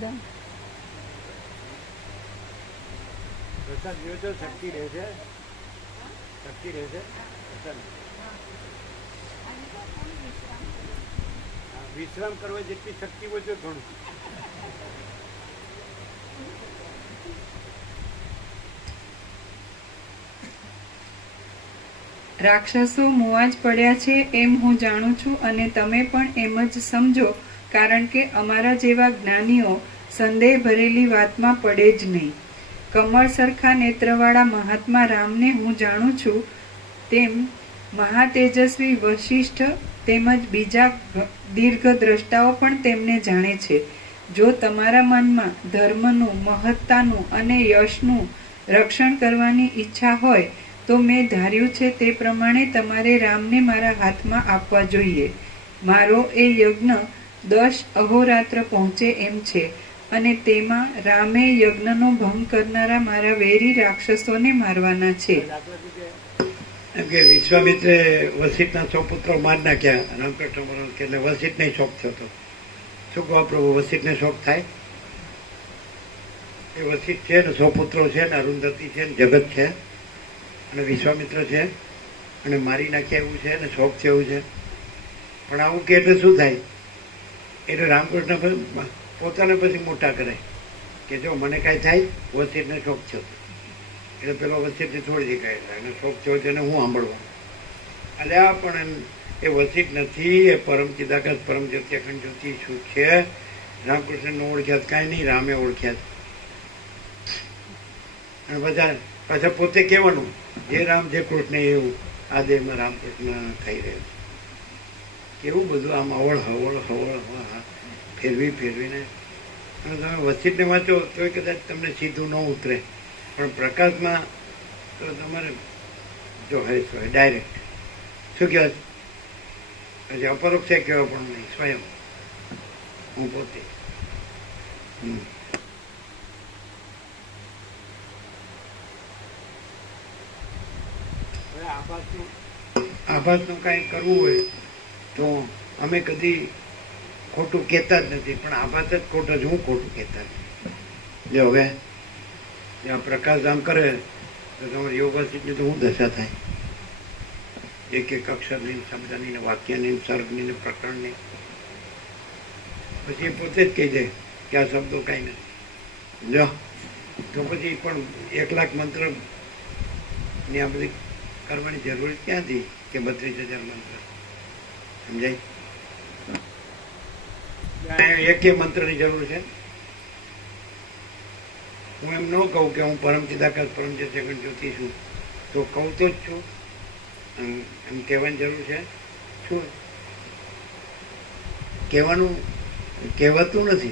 દાદા. પ્રસાદ જોયો તો શક્તિ રહેશે શક્તિ રહેશે પ્રસાદ વિશ્રામ કરવા જેટલી શક્તિ હોય તો ઘણું. રાક્ષસો મુવા જ પડ્યા છે એમ હું જાણું છું અને તમે પણ એમ જ સમજો કારણ કે અમારા જેવા જ્ઞાનીઓ સંદેહ ભરેલી વાતમાં પડે જ નહીં. કમળ સરખા નેત્રવાળા મહાત્મા રામને હું જાણું છું, તેમ મહાતેજસ્વી વશિષ્ઠ તેમજ બીજા દીર્ઘદ્રષ્ટાઓ પણ તેમને જાણે છે. જો તમારા મનમાં ધર્મનું, મહત્તાનું અને યશનું રક્ષણ કરવાની ઈચ્છા હોય, તો મેં ધાર્યું છે તે પ્રમાણે તમારે રામને મારા હાથમાં આપવા જોઈએ. મારો એ યજ્ઞ દસ અહોરાત્ર પહોંચે એમ છે. અને તેમાં રામે યજ્ઞનો ભંગ કરનારા મારા વેરી રાક્ષસોને મારવાના છે. એમ કે વિશ્વામિત્રે વસિતના સો પુત્રો માર નાખ્યા. રામકૃષ્ણ કે એટલે વસિતને શોખ થયો શું કહો પ્રભુ વસિતને શોખ થાય? એ વસિત છે ને સો પુત્રો છે ને, અરુંધતી છે ને, જગત છે. અને વિશ્વામિત્ર છે. અને મારી નાખ્યા એવું છે ને શોખ છે એવું છે. પણ આવું કે એટલે શું થાય? એટલે રામકૃષ્ણ પોતાને પછી મોટા કરે. કે જો મને કાંઈ થાય વસિષ્ઠને શોખ છો એટલે પેલો વસિષ્ઠને છોડી દે કાંઈ અને શોખ છો એને હું સાંભળવા. આ પણ એમ એ વસિત નથી, એ પરમ ચિદાકાશ, પરમ જ્યોતિ અખંડ જ્યોતિ શું છે? રામકૃષ્ણને ઓળખ્યા કાંઈ નહીં, રામે ઓળખ્યા અને બધા, પાછા પોતે કહેવાનું જે રામ, જે કૃષ્ણ એવું આ દેહમાં રામકૃષ્ણ થઈ રહ્યું છે. કેવું બધું આમ અવળ હવળ હવળ ફેરવી ફેરવીને. અને તમે વસિષ્ઠને વાંચો તો કદાચ તમને સીધું ન ઉતરે. પણ પ્રકાશમાં તો તમારે જો હે સ્વયં ડાયરેક્ટ. શું કહેવાય? પછી અપરોક્ષે કહેવા પણ નહીં સ્વયં. હું પોતે. હમ. આભાસનું કાંઈ કરવું હોય તો અમે કદી ખોટું કહેતા જ નથી, પણ આભાસ જ ખોટો જ, હું ખોટું કહેતા નથી. જો હવે, જ્યાં પ્રકાશ કરે, તો તમારે યોગાસિતની તો હું દશા થાય? એક એક અક્ષરની, શબ્દની ને વાક્યની ને સર્ગની ને પ્રકરણની. પછી પોતે જ કહી દે કે આ શબ્દો કાંઈ નથી. જો તો પછી પણ એક લાખ મંત્રની આ બધી કરવાની જરૂર ક્યાંથી કે બત્રીસ હજાર મંત્ર? સમજાય? એકે મંત્રની જરૂર છે. હું એમ ન કહું કે હું પરમ ચિદાકાશ પરમ જગન જ્યોતિ છું. તો કહું તો જ છું. એમ કહેવાની જરૂર છે. છું. કહેવાનું, કહેવાતું નથી.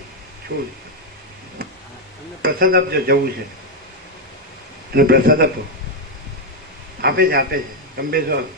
છું. તમને પ્રસાદ આપજો, જવું છે. અને પ્રસાદ આપો. આપે છે આપે છે. તમે બેસો